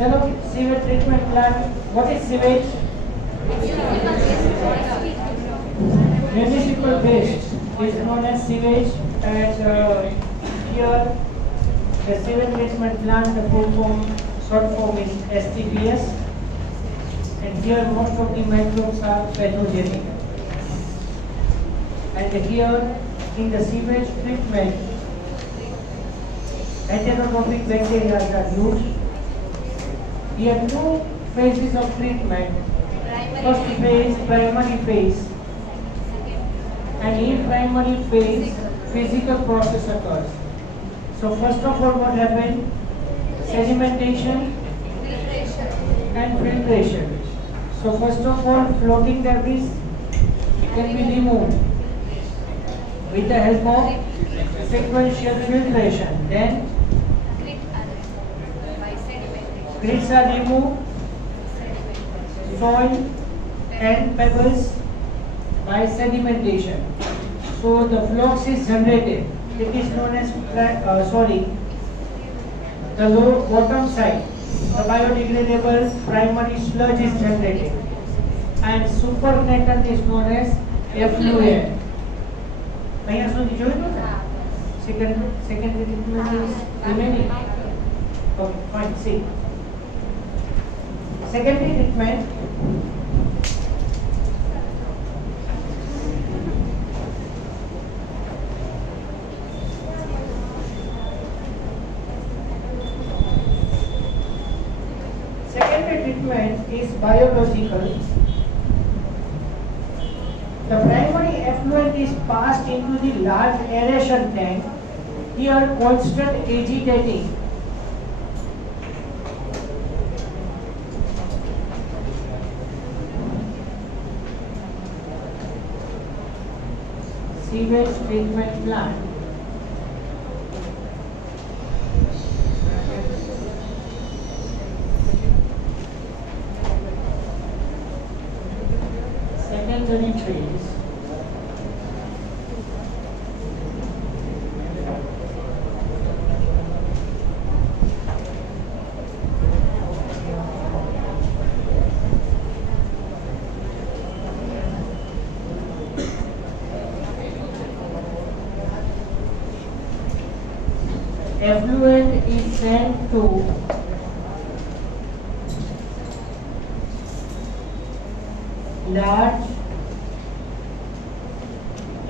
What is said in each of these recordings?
चलो sewage treatment plant. What is sewage? Municipal waste is known as sewage, and here the sewage treatment plant, the full form, short form is STPS, and here most of the microbes are pathogenic. And here in the sewage treatment, heterotrophic bacteria are used. Here two phases of treatment. First phase, primary phase. And in primary phase, physical process occurs. So first of all, what happened? Sedimentation and filtration. So first of all, floating debris can be removed with the help of sequential filtration. Then grits are removed, soil and pebbles by sedimentation. So the flux is generated. It is known as the low bottom side. The biodegradable primary sludge is generated, and supernatant is known as effluent. અહીંયા સુધી જોયું ને? Secondary treatment is remaining. Okay, fine. See. Secondary treatment. Treatment is biological. The primary effluent is passed into the large aeration tank. Here, constant agitating sewage treatment plant. Secondary phase. Effluent is sent to large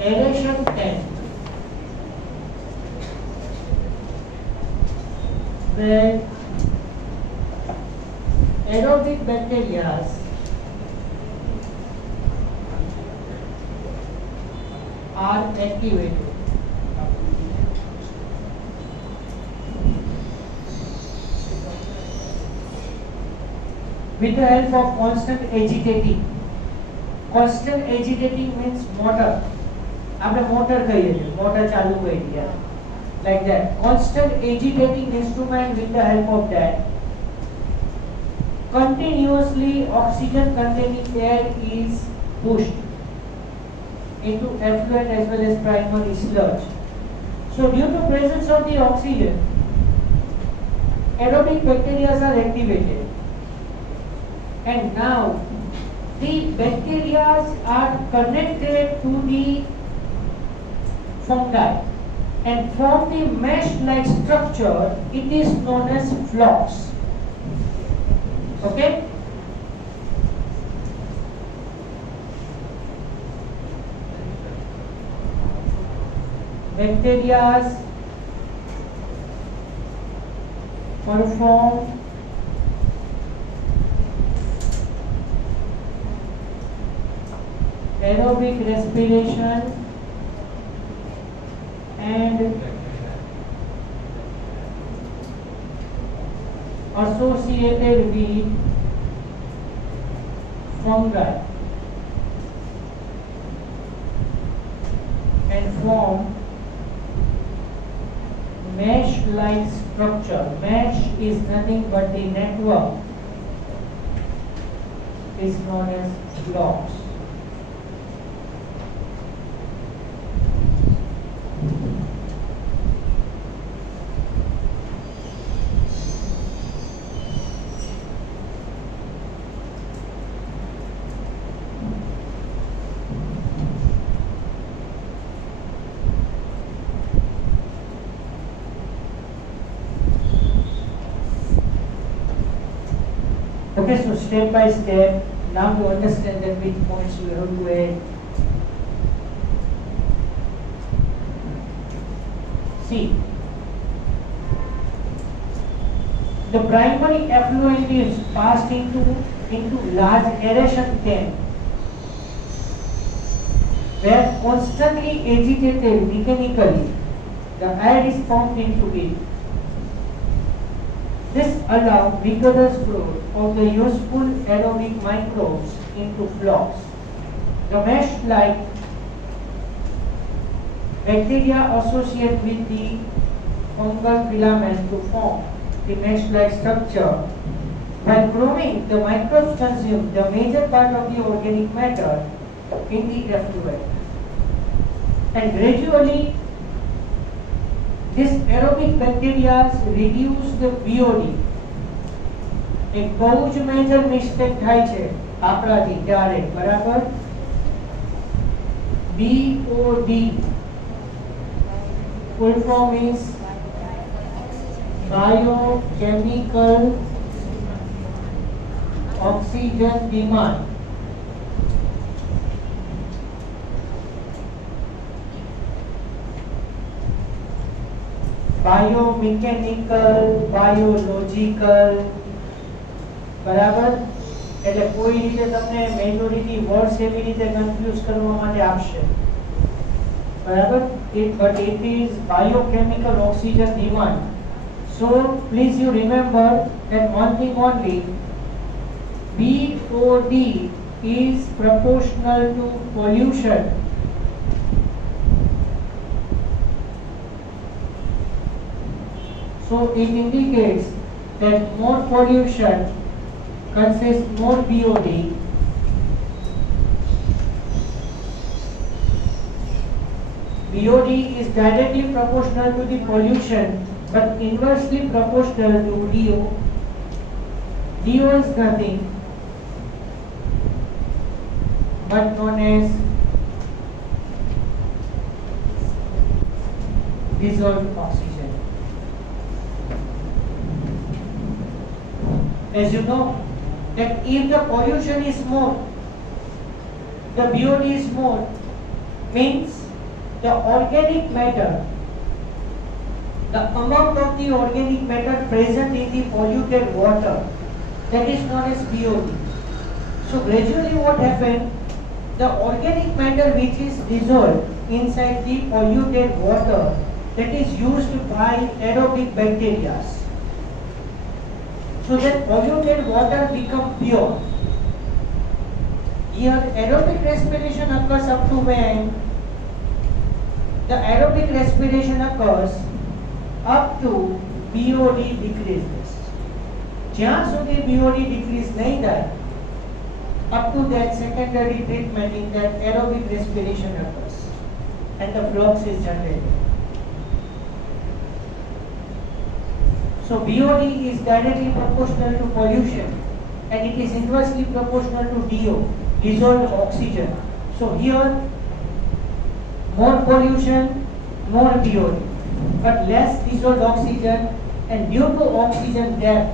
aeration tank where aerobic bacteria are activated. With the help of constant agitating. Constant agitating means motor. આપણે motor કહીએ છીએ, motor ચાલુ કરી દીધા, like that. Constant agitating instrument. With the help of that, continuously oxygen containing air is pushed into effluent as well as primary sludge. So due to presence of the oxygen, aerobic bacteria are activated, and now the bacteria are connected to the fungi and form the mesh-like structure. It is known as flocs. Okay? Bacteria perform aerobic respiration and associated with fungi and form mesh-like structure. Mesh is nothing but the network, is known as flocs. Okay, so step by step, now you understand that which points you have to add. See, the primary effluent is passed into large aeration tank, where constantly agitated mechanically, the air is pumped into it. This allows vigorous growth of the useful aerobic microbes into flocks. The mesh-like bacteria associate with the fungal filament to form the mesh-like structure. While growing, the microbes consume the major part of the organic matter in the effluent. And gradually, this aerobic bacteria reduce the BOD. એક બહુ જ major mistake થાય છે આપણાથી ત્યારે, બરાબર? BOD full form is biochemical oxygen demand. Biomechanical, biological, બરાબર? એટલે કોઈ રીતે તમને મેજોરિટી વર્ડ્સ એવી રીતે કન્ફ્યુઝ કરવા માટે આપશે, બરાબર? But it is biochemical oxygen demand. So please you remember that one thing only, BOD is proportional to pollution. So it indicates that more pollution consists more BOD. BOD is directly proportional to the pollution but inversely proportional to DO. DO is nothing but known as dissolved oxygen. As you know that if the pollution is more, the BOD is more, means the organic matter, the amount of the organic matter present in the polluted water, that is known as BOD. So gradually what happened, the organic matter which is dissolved inside the polluted water, that is used by aerobic bacteria. So that polluted water become pure. Here aerobic respiration occurs up to when? The aerobic respiration occurs up to BOD decreases. જ્યાં સુધી BOD decrease नहीं થાય, up to that secondary treatment in that aerobic respiration occurs and the flux is generated. So BOD is directly proportional to pollution and it is inversely proportional to DO, dissolved oxygen. So here more pollution, more BOD, but less dissolved oxygen, and due to oxygen depth,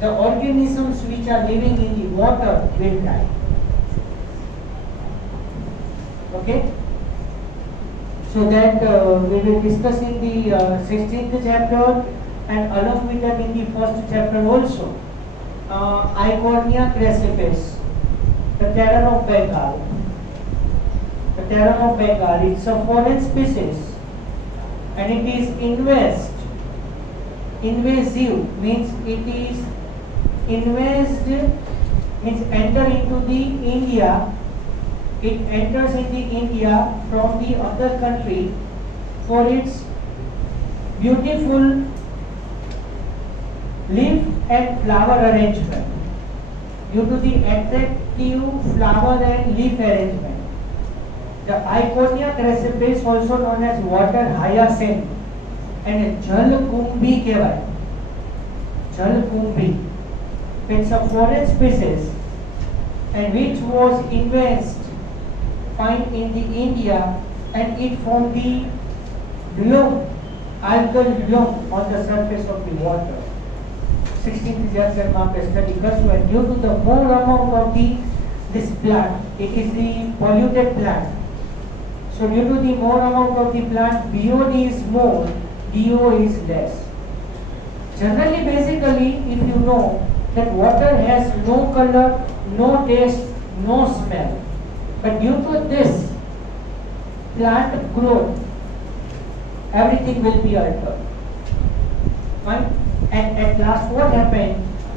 the organisms which are living in the water will die. Okay? So that we will discuss in the 16th chapter and along with that in the first chapter also. Eichhornia crassipes, the terror of Bengal. The terror of Bengal, it's a foreign species and it is invasive means it is invased means enter into the India. It enters into India from the other country for its beautiful leaf and flower arrangement. Due to the attractive flower and leaf arrangement, the Eichhornia crassipes, also known as water hyacinth and jalkumbi kehvay. Jalkumbi. It's a foreign species and which was found in the India and it formed the bloom, algal bloom on the surface of the water. 16th chapter માં આપણે study કરશું. And due to the more amount of this plant, it is the polluted plant. So due to the more amount of the plant, BOD is more, DO is less. Generally, basically, if you know that water has no color, no taste, no smell, but due to this plant growth, everything will be altered. Right? And at last, what happened?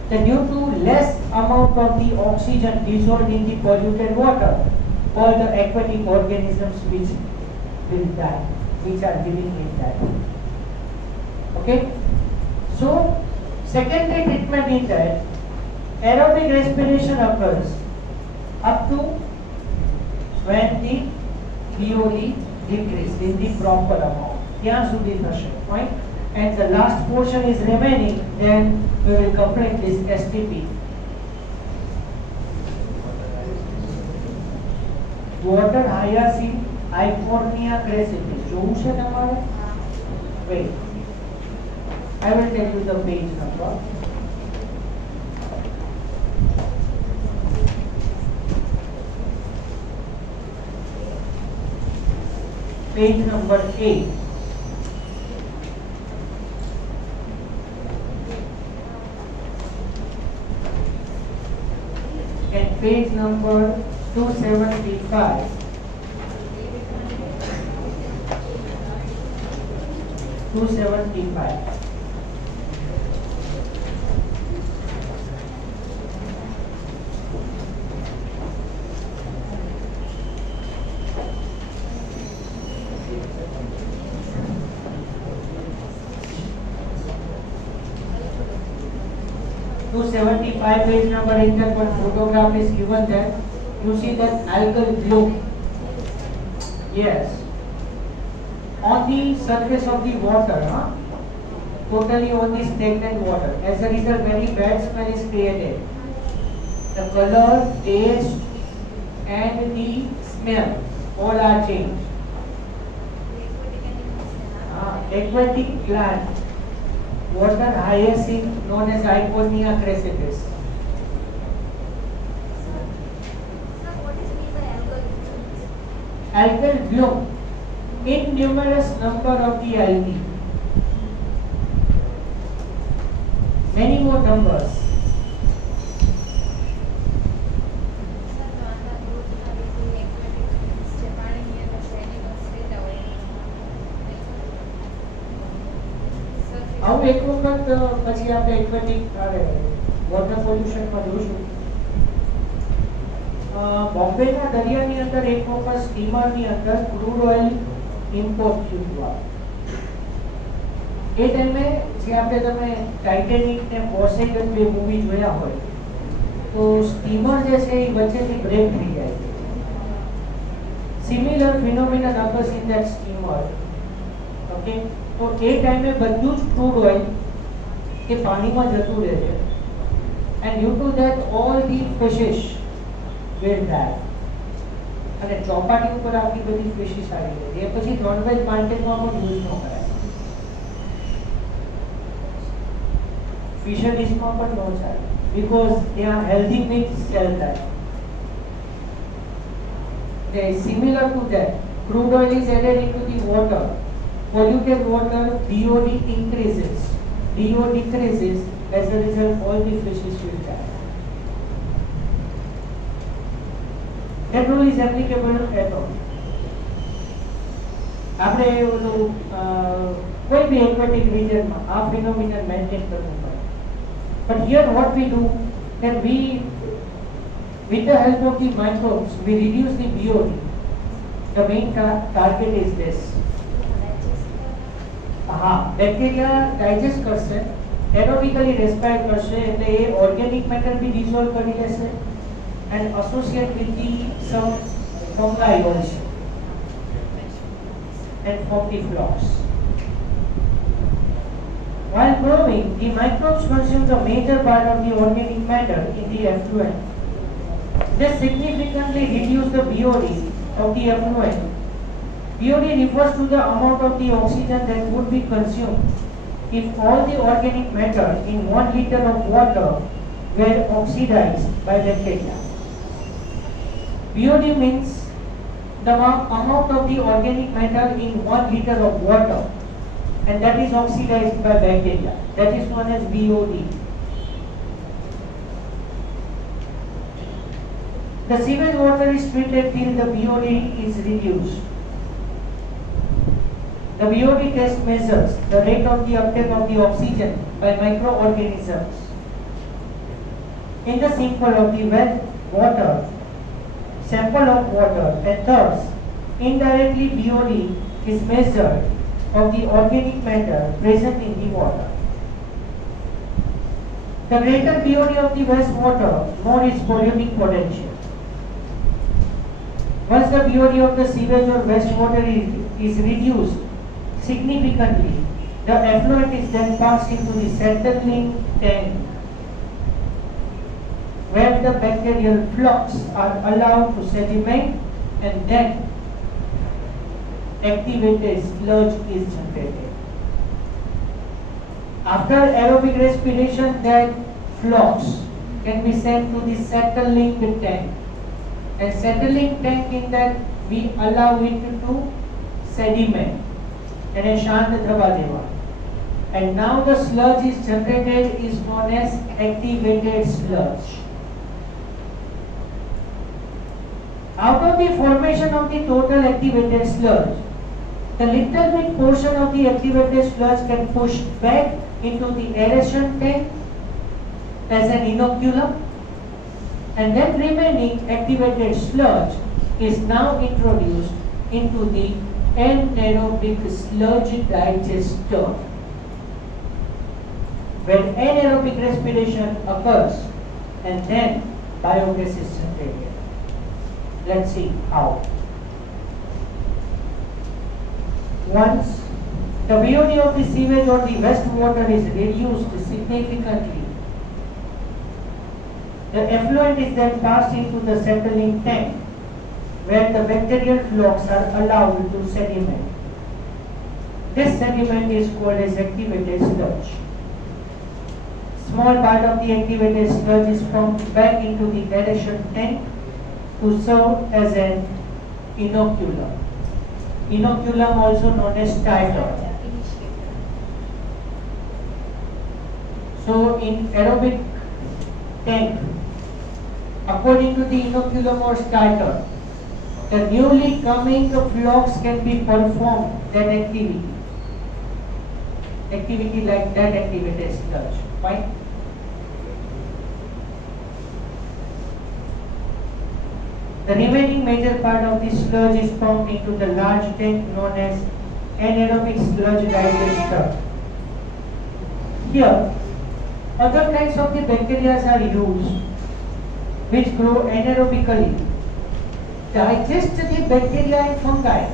That due to less amount of the oxygen dissolved in the polluted water, all the aquatic organisms which will die, which are living in that. Okay? So, secondary treatment is that aerobic respiration occurs up to when the BOD decrease in the proper amount. ત્યાં સુધી થશે, right? And the last portion is remaining, then we will complete this STP. Water hyacinth Eichhornia crassitis. જોવું છે તમારે? Wait. I will tell you the page number. Page number 8. And page number 275. Page number in that one photograph is given there. You see that algal bloom. Yes. On the surface of the water, totally on the stagnant water. As a result, very bad smell is created. The color, taste, and the smell all are changed. Aquatic plant, water hyacinth known as Eichhornia crassitis. Algal bloom, innumerous number of the algae, many more numbers. આવું એક વખત પછી આપણે aquatic water pollution માં જોશું. બોમ્બેના દરિયાની અંદર એક વખત સ્ટીમરની અંદર ક્રૂડ ઓઇલ ઇમ્પોર્ટ થયું. એ ટાઈમે જે આપણે તમે ટાઇટેનિક ને પોસેઇડન બે મૂવી જોયા હોય તો સ્ટીમર જે છે એ વચ્ચેથી બ્રેક થઈ જાય છે. Similar phenomenon occurs in that steamer. Okay, તો એ ટાઈમે બધું જ ક્રૂડ ઓઇલ એ પાણીમાં જતું રહે છે. And due to that all the fishes will die. અને ચોપાટી ઉપર આટલી બધી ફિશિસ આવી ગઈ એ પછી નોનવેજ માર્કેટમાં પણ યુઝ ન કરાય, ફિશરીઝમાં પણ ન ચાલે, બીકોઝ ત્યાં હેલ્ધી મીટ સેલ થાય. Similar to that, crude oil is added into the water. Polluted water, DOD increases, DO decreases. As a result, all the fishes will die. That rule is applicable at all. આપણે ઓલું કોઈ બી aquatic region માં આ phenomenon maintain કરવું પડે. But here what we do, that we, with the help of the microbes, we reduce the BOD. The main target is this. Bacteria digest કરશે, એરોબિકલી રેસ્પાયર કરશે, એટલે એ ઓર્ગેનિક મેટર બી ડિઝોલ્વ કરી લેશે and associate with the some fungi also and form the flocks. While growing, the microbes consume the major part of the organic matter in the effluent. They significantly reduce the BOD of the effluent. BOD refers to the amount of the oxygen that would be consumed if all the organic matter in 1 liter of water were oxidized by bacteria. BOD means the amount of the organic matter in 1 liter of water, and that is oxidized by bacteria. That is known as BOD. The sewage water is treated till the BOD is reduced. The BOD test measures the rate of the uptake of the oxygen by microorganisms in the sample of the sample of water, and thus indirectly BOD is measured of the organic matter present in the water. The greater BOD of the wastewater, more its polluting potential. Once the BOD of the sewage or wastewater is reduced significantly, the effluent is then passed into the settling tank, where the bacterial flux are allowed to sediment, and then activated sludge is generated. After aerobic respiration, that flux can be sent to the settling tank, and settling tank, in that we allow it to sediment and शांत thaba deva, and now the sludge is generated is known as activated sludge. Out of the formation of the total activated sludge, the little bit portion of the activated sludge can push back into the aeration tank as an inoculum, and then remaining activated sludge is now introduced into the anaerobic sludge digester, where anaerobic respiration occurs and then biogas is generated. Let's see how. Once the BOD of the sewage or the wastewater is reduced significantly, the effluent is then passed into the settling tank, where the bacterial flux are allowed to sediment. This sediment is called as activated sludge. Small part of the activated sludge is pumped back into the aeration tank to serve as an inoculum. Inoculum also known as titer. So in aerobic tank, according to the inoculum or starter, the newly coming flux can be performed that activity like that activated sludge. Fine. The remaining major part of the sludge is pumped into the large tank known as anaerobic sludge digester. Here, other kinds of the bacteria are used which grow anaerobically, digest the bacteria and fungi.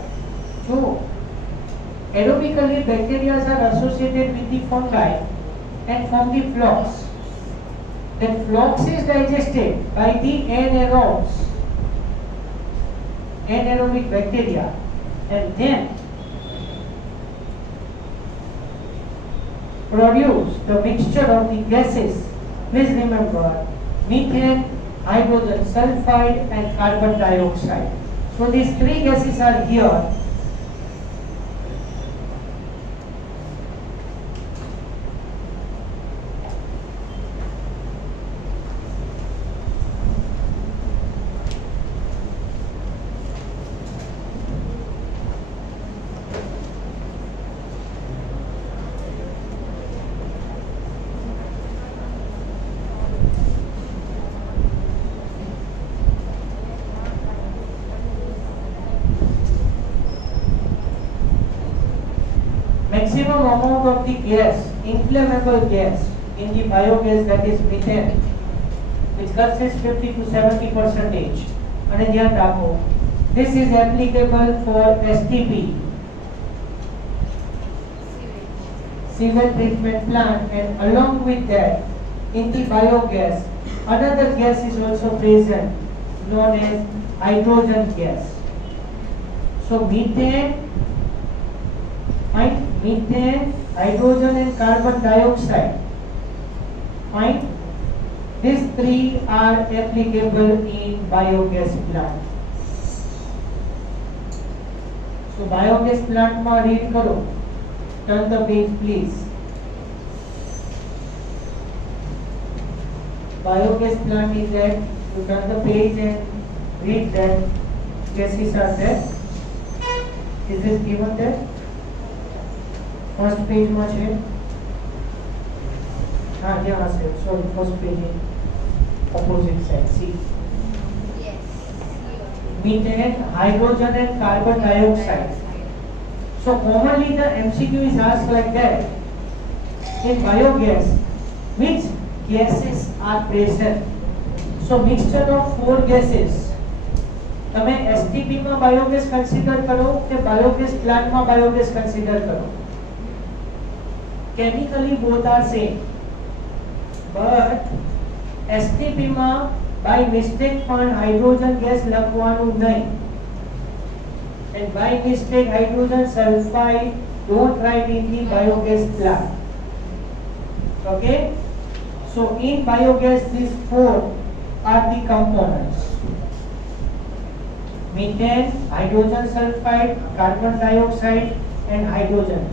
So, aerobically bacteria are associated with the fungi and form the flux. That flux is digested by the anaerobic bacteria, and then produce the mixture of the gases. Please remember, methane, hydrogen sulfide and carbon dioxide. So these three gases are here. Maximum amount of the gas, inflammable gas in the biogas, that is methane, which consists 50 to 70%. And dhyan rakho, this is applicable for STP, sewage treatment plant, and along with that, in the biogas, another gas is also present known as hydrogen gas. So methane methane, hydrogen and carbon dioxide. Fine. These three are applicable in biogas plant. So biogas plant ma read karo. Turn the page please. Biogas plant is that you turn the page and read that gases are there. Is this given there? First page ma છે. हाँ यहाँ से sorry first page in opposite side. See. Yes. Methane, hydrogen and carbon dioxide. So commonly the MCQ is asked like that. In biogas, which gases are present? So mixture of four gases. તમે STP માં biogas consider કરો કે biogas plant માં biogas consider કરો. Chemically both are same, but STP માં by mistake પણ hydrogen gas લખવાનું નહીં. And by mistake hydrogen sulfide don't write in the biogas plant. Okay? So in biogas these four are the components. Methane, hydrogen sulfide, carbon dioxide and hydrogen.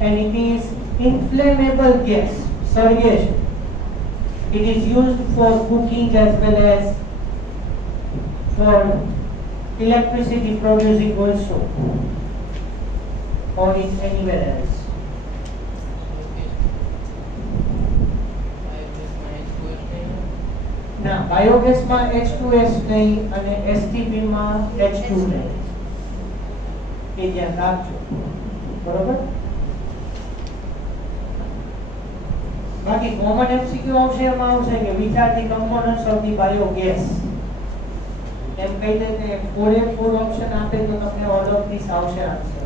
And it is inflammable gas, surrogation. It is used for cooking as well as for electricity producing also, or in anywhere else. ના biogas માં H2S નહીં અને STP માં H2 નહીં. એ ધ્યાન રાખજો. બરોબર. બાકી કોમન MCQ આવશે એમાં આવશે કે which are the components of the biogas. એમ કહી દે કે 4 ઓપ્શન આપે તો તમને ઓલ ઓફ ધીસ આવશે answer.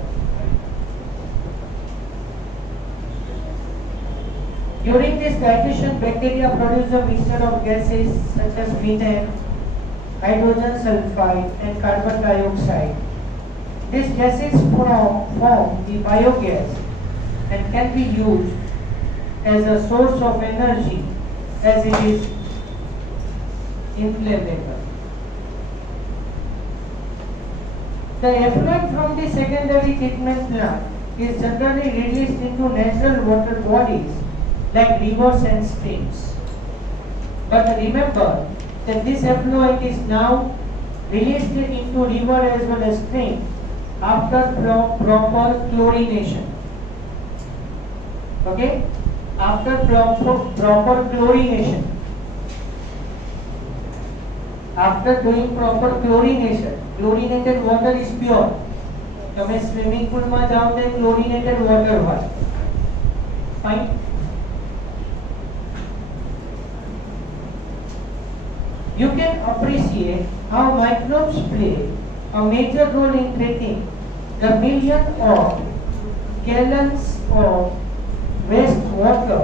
During this digestion, bacteria produce a mixture of gases such as methane, hydrogen sulfide and carbon dioxide. These gases form the biogas and can be used as a source of energy as it is inflammable. The effluent from the secondary treatment plant is generally released into natural water bodies like rivers and streams. But remember that this effluent is now released into river as well as stream after proper chlorination. Okay? After proper chlorination. After doing proper chlorination, chlorinated water is pure. તમે swimming પૂલમાં જાઓ તો chlorinated water હોય. Fine. You can appreciate how microbes play a major role in treating the millions of gallons of waste water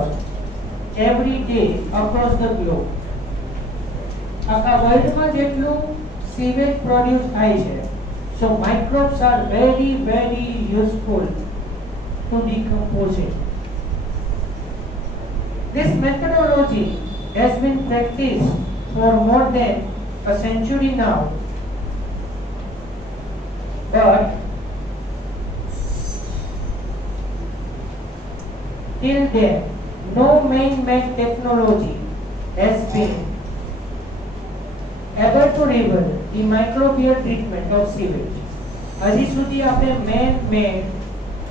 every day across the globe. આખા વર્લ્ડમાં જેટલું sewage produce થાય છે, so microbes are very very useful to decomposing. This methodology has been practiced for more than a century now, but till then no man-made technology has been able to rival the microbial treatment of sewage. હજી સુધી આપણે man-made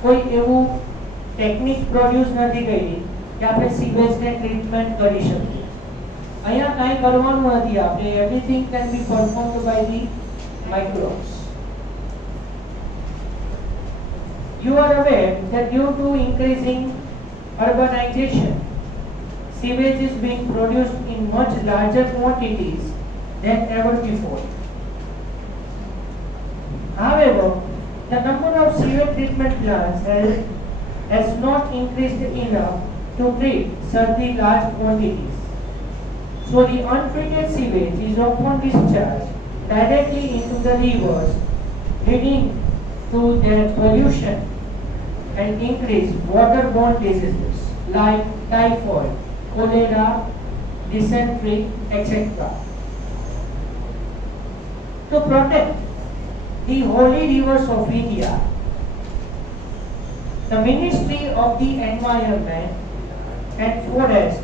કોઈ એવું technique produce નથી કરી કે આપણે સીવેજને treatment કરી શકીએ. અહીંયા કાંઈ કરવાનું નથી આપણે. Everything can be performed by the microbes. You are aware that due to increasing urbanization, sewage is being produced in much larger quantities than ever before. However, the number of sewage treatment plants has not increased enough to treat such large quantities. So the untreated sewage is often discharged directly into the rivers, leading to their pollution and increase waterborne diseases like typhoid, cholera, dysentery, etc. To protect the holy rivers of India, the Ministry of the Environment and Forest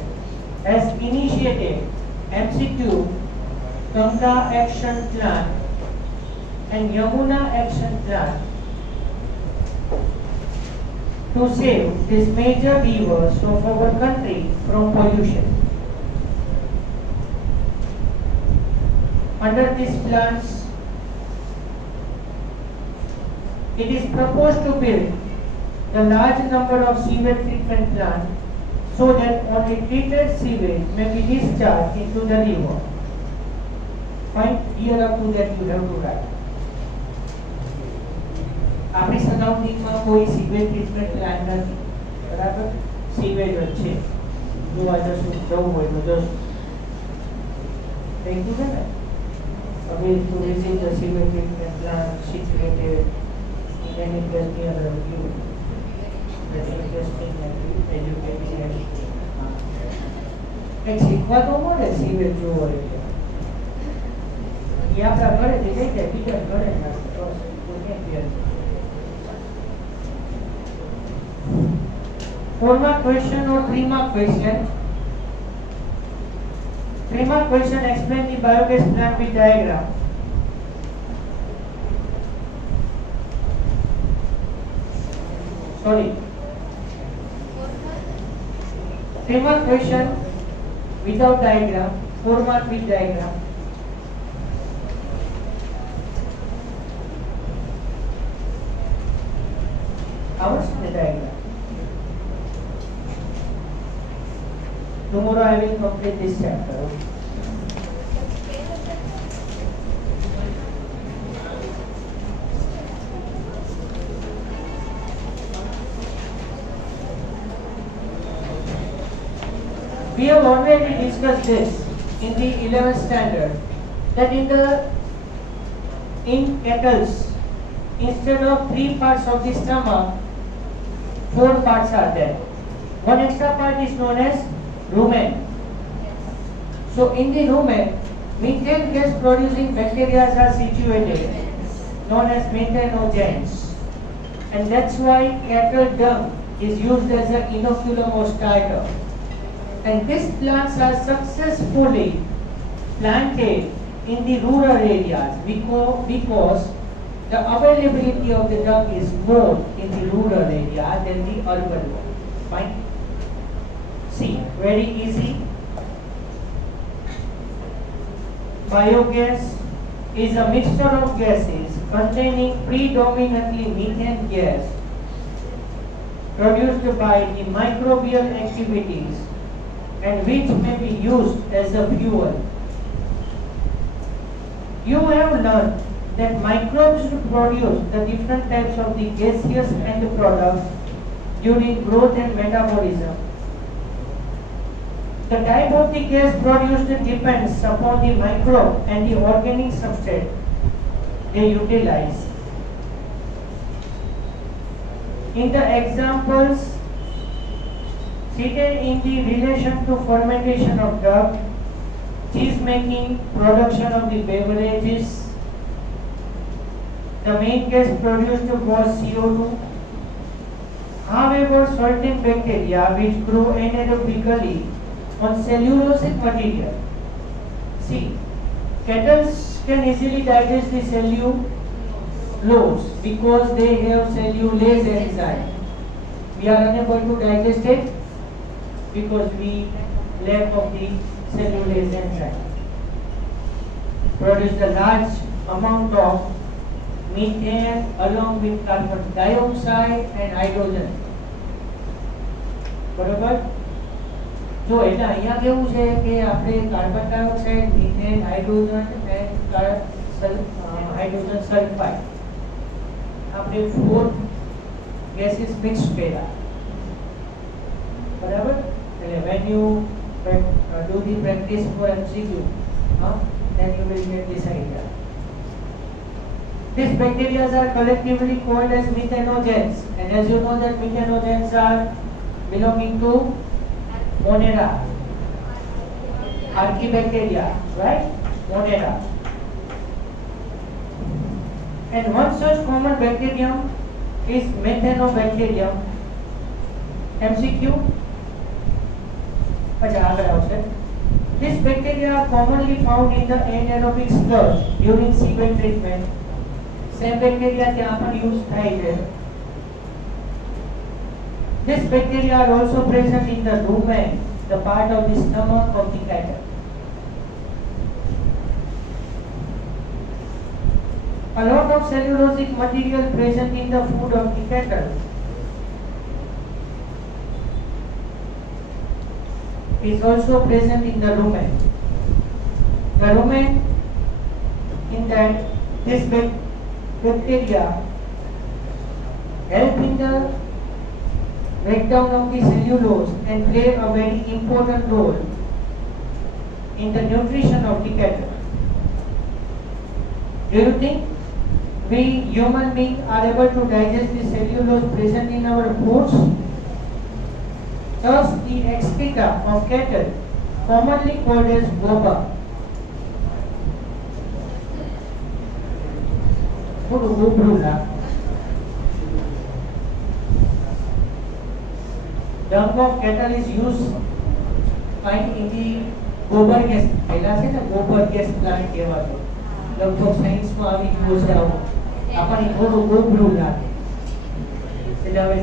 has initiated MCQ, Ganga Action Plan and Yamuna Action Plan to save these major rivers of our country from pollution. Under these plans, it is proposed to build a large number of sewage treatment plants so that only treated sewage may be discharged into the river. Fine, here up to that you have to write. આપણી સરાઉન્ડિંગમાં કોઈ sewage treatment plant નથી, બરાબર? Sewage જ છે. જોવા જશું, જવું હોય તો જશું. થઈ ગયું છે ને? હવે to visit the sewage treatment plant situated in any place near you. That's interesting and educating. કંઈક શીખવા તો મળે સીવેજ જોવો એટલે. એ આપણા ઘરેથી કઈ જાય બીજા ઘરે ના. 4 mark question or 3 mark question? 3 mark question, explain the biogas plant with diagram. Sorry. 3 mark question without diagram, 4 mark with diagram. How is the diagram? Tomorrow I will complete this chapter. We have already discussed this in the 11th standard, that in kettles, instead of 3 parts of the stomach, 4 parts are there. One extra part is known as rumen. So in the rumen, methane gas producing bacteria are situated, known as methanogens, and that's why cattle dung is used as an inoculum or starter. And these plants are successfully planted in the rural areas because the availability of the dung is more in the rural area than the urban one. Fine. See, very easy. Biogas is a mixture of gases containing predominantly methane gas produced by the microbial activities and which may be used as a fuel. You have learned that microbes produce the different types of the gaseous end products during growth and metabolism. The type of the gas produced depends upon the microbe and the organic substrate they utilize. In the examples cited in the relation to fermentation of duck, cheese making, production of the beverages, the main gas produced was CO2. However, certain bacteria which grow anaerobically on cellulosic material. See, cattle can easily digest the cellulose because they have cellulase enzyme. We are unable to digest it because we lack of the cellulase enzyme. Produce a large amount of methane along with carbon dioxide and hydrogen. બરોબર? જો એટલે અહીંયા કેવું છે કે આપણે carbon dioxide, methane, hydrogen and hydrogen sulphide આપણે 4 gases mix કર્યા. બરાબર? એટલે when you do the practice for MCQ, then you will get this idea. These bacteria are collectively called as methanogens, and as you know that methanogens are belonging to Monera, Archaebacteria, right? Monera. And one such common bacterium is Methanobacterium. MCQ. These bacteria are commonly found in the anaerobic sludge during seaway treatment. Same bacteria ત્યાં પણ use થાય છે. These bacteria are also present in the rumen, the part of the stomach of the cattle. A lot of cellulosic material present in the food of the cattle is also present in the rumen. The rumen, in that this bacteria help in the breakdown of the cellulose and play a very important role in the nutrition of the cattle. Do you think we human beings are able to digest the cellulose present in our foods? Thus, the excreta of cattle, commonly called as goba, dung of cattle is used in the gobar gas. પહેલા છે ને gobar gas plant કહેવાતો. લગભગ સાયન્સમાં આવી ગયું છે આવું. આપણને થોડું ગોબરું લાગે. એટલે હવે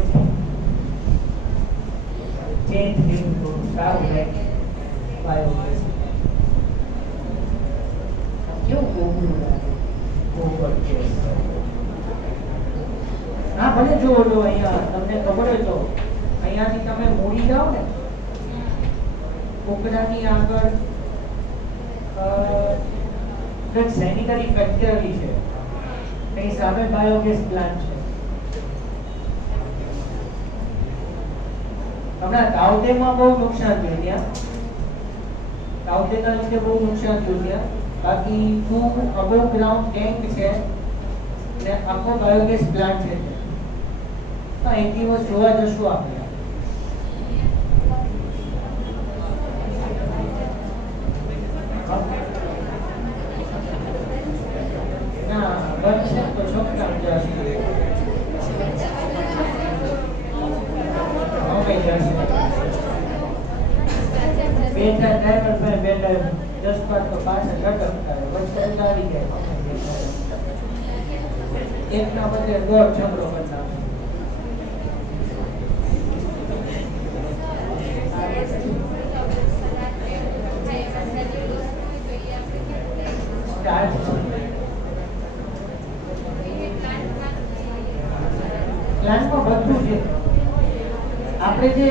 ચેન્જ થયું તો સારું લાગે. બાયોગેસ કેવું ગોબરું લાગે. ગોબર ગેસ. હા ભલે જુઓ જો અહીંયા તમને ખબર હોય તો અહીંયાથી તમે મોડી જાઓ ને કોકડાની આગળ એક સેનિટરી ફેક્ટરી છે એની સામે બાયોગેસ પ્લાન્ટ છે. હમણાં તાવતેમાં બહુ નુકસાન થયું ત્યાં. તાવતેના લીધે બહુ નુકસાન થયું ત્યાં. બાકી ટુ અબવ ગ્રાઉન્ડ ટેન્ક છે ને આખો બાયોગેસ પ્લાન્ટ છે. તો એક દિવસ જોવા જશું આપણે. એકના બદલે દોઢ છકડો બનાવે. પ્લાન્ટમાં બધું છે. આપણે જે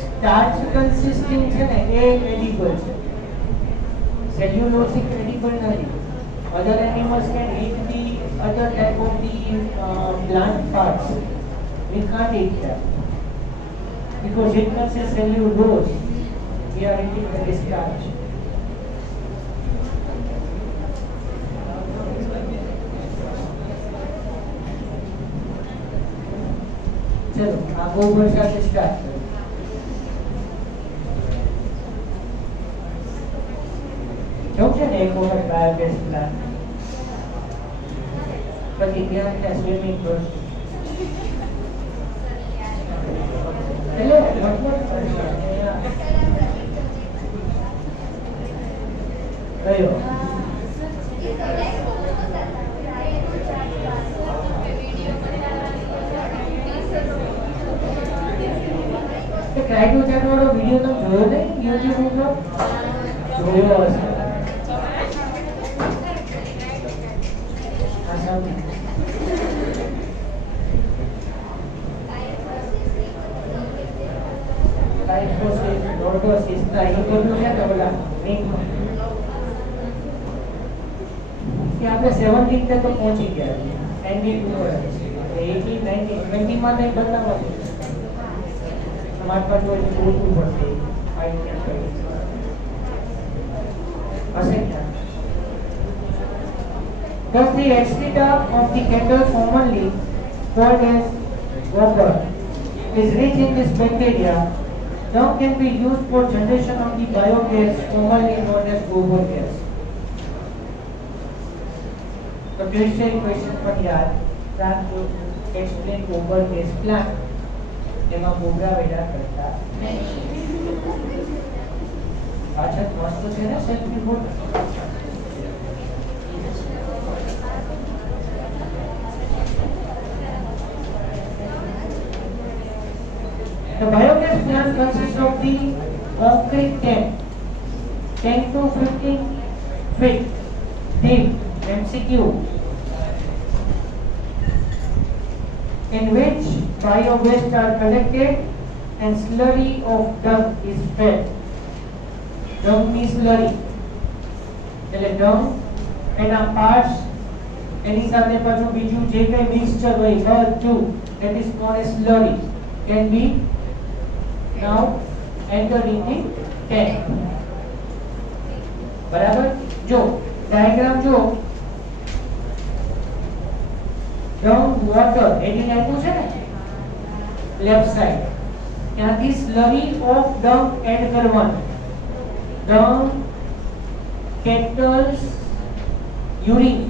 સ્ટાર્ચ કન્સિસ્ટિંગ છે ને એ એડિબલ છે. cellulosic edible નથી. Other animals can eat the other type of the plant parts. We can't eat that because it contains cellulose. We are eating the starch. चलो आप गोबर से स्टार्ट करें. जो છે ને એક વખત બાયોગેસ પ્લાન્ટ પછી ત્યાં ત્યાં સ્વિમિંગ પુલ એટલે મતલબ કયો ક્રાઇટો ચેટ વાળો વિડીયો તમે જોયો નહીં યુટ્યુબ ઉપર? જોયો હશે. આપણે 17 તક તો પહોંચી ગયા. 92 18 19 20 માં નહીં બતાવવા તમારે પાસે ઓછું પડશે. હશે Thus, the excreta of the cattle, commonly called as gobar, is rich in this bacteria. Dung can be used for generation of the biogas, commonly known as gobar gas. तो क्वेश्चन पर यार रात को एक्सप्लेन गोबर gas plant एमा गोबरा वेडा करता अच्छा मस्त છે ને self report The biogas plant consists of the concrete tank 10 to 15 feet deep MCQ, in which bio-waste are collected and slurry of dung is fed. Dung means slurry. એટલે dung એના parts એની સાથે પાછું બીજું જે કંઈ mixture હોય બધું that is known as slurry can be now entered in the tank. બરાબર જો ડાયાગ્રામ જો dung water heading આપ્યું છે ને લેફ્ટ સાઈડ ત્યાંથી slurry of dung એડ કરવાનું dung kettles urine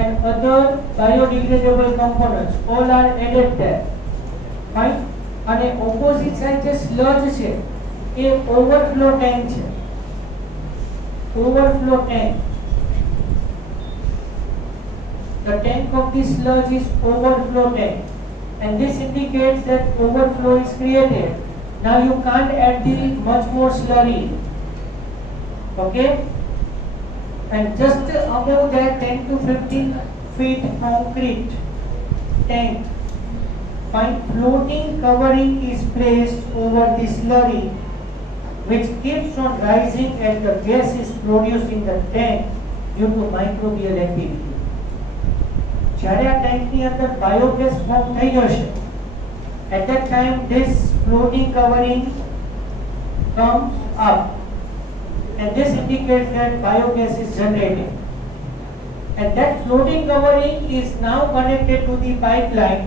and other biodegradable components all are added there fine અને opposite side જે sludge છે એ overflow tank છે overflow tank. The tank of the sludge is overflow tank, and this indicates that overflow is created. Now you can't add the much more slurry. Okay? And just above that 10 to 15 feet concrete tank, fine floating covering is placed over the slurry, which keeps on rising as the gas is produced in the tank due to microbial activity. જ્યારે આ ટેન્કની અંદર biogas form થઈ જશે at that time this floating covering comes up and this indicates that biogas is generated and that floating covering is now connected to the pipeline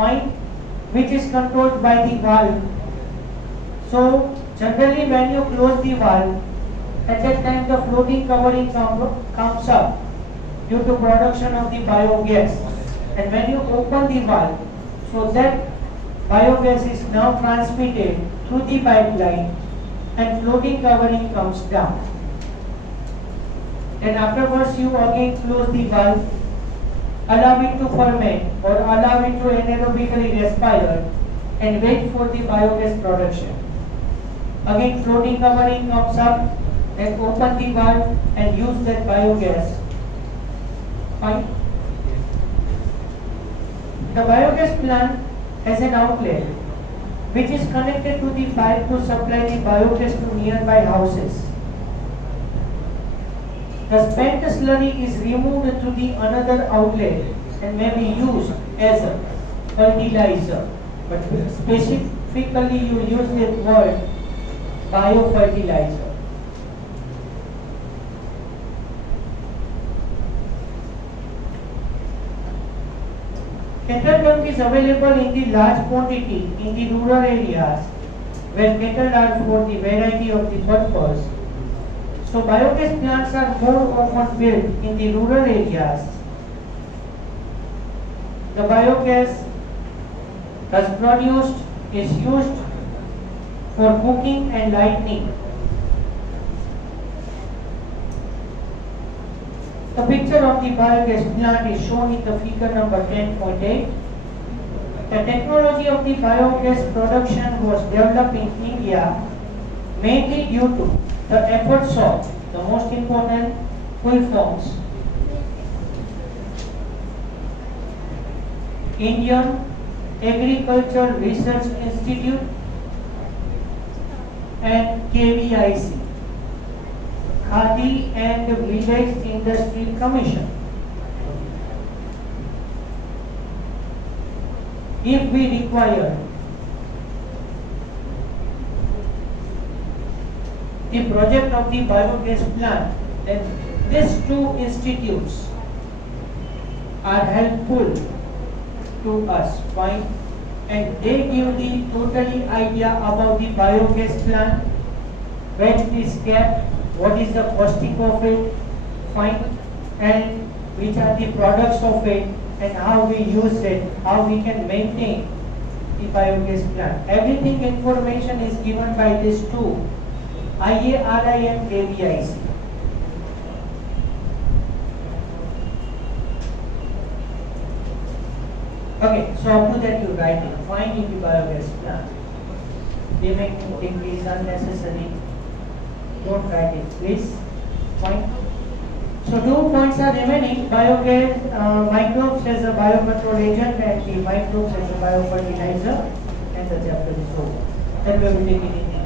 fine which is controlled by the valve. So generally when you close the valve at that time the floating covering comes up due to production of the biogas, and when you open the valve so that biogas is now transmitted through the pipeline and floating covering comes down, and afterwards you again close the valve, allow it to ferment or allow it to anaerobically respire and wait for the biogas production. Again floating covering comes up, then open the valve and use that biogas. Fine. The biogas plant has an outlet which is connected to the pipe to supply the biogas to nearby houses. The spent slurry is removed to the another outlet and may be used as a fertilizer. But specifically you use the word biofertilizer. Cattle dung is available in the large quantity in the rural areas where cattle are for the variety of the purpose. So biogas plants are more often built in the rural areas. The biogas thus produced is used for cooking and lighting. The picture of the biogas plant is shown in the figure number 10.8. The technology of the biogas production was developed in India mainly due to the efforts of the most important full forms Indian Agricultural Research Institute and KVIC, Khadi and Village Industry Commission. If we require the project of the biogas plant Then these two institutes are helpful to us, fine, and they give the totally idea about the biogas plant, when it is kept, what is the costing of it, fine, and which are the products of it, and how we use it, how we can maintain the biogas plant. Everything information is given by these two, IARI and AVIC. Okay, so up to that you write it. Find in the biogas plant. They make increase unnecessary. Don't write it, please. Fine. So 2 points are remaining. Biogas, microbes as a biocontrol agent and the microbes as a biofertilizer, and the chapter is over. That we will take it in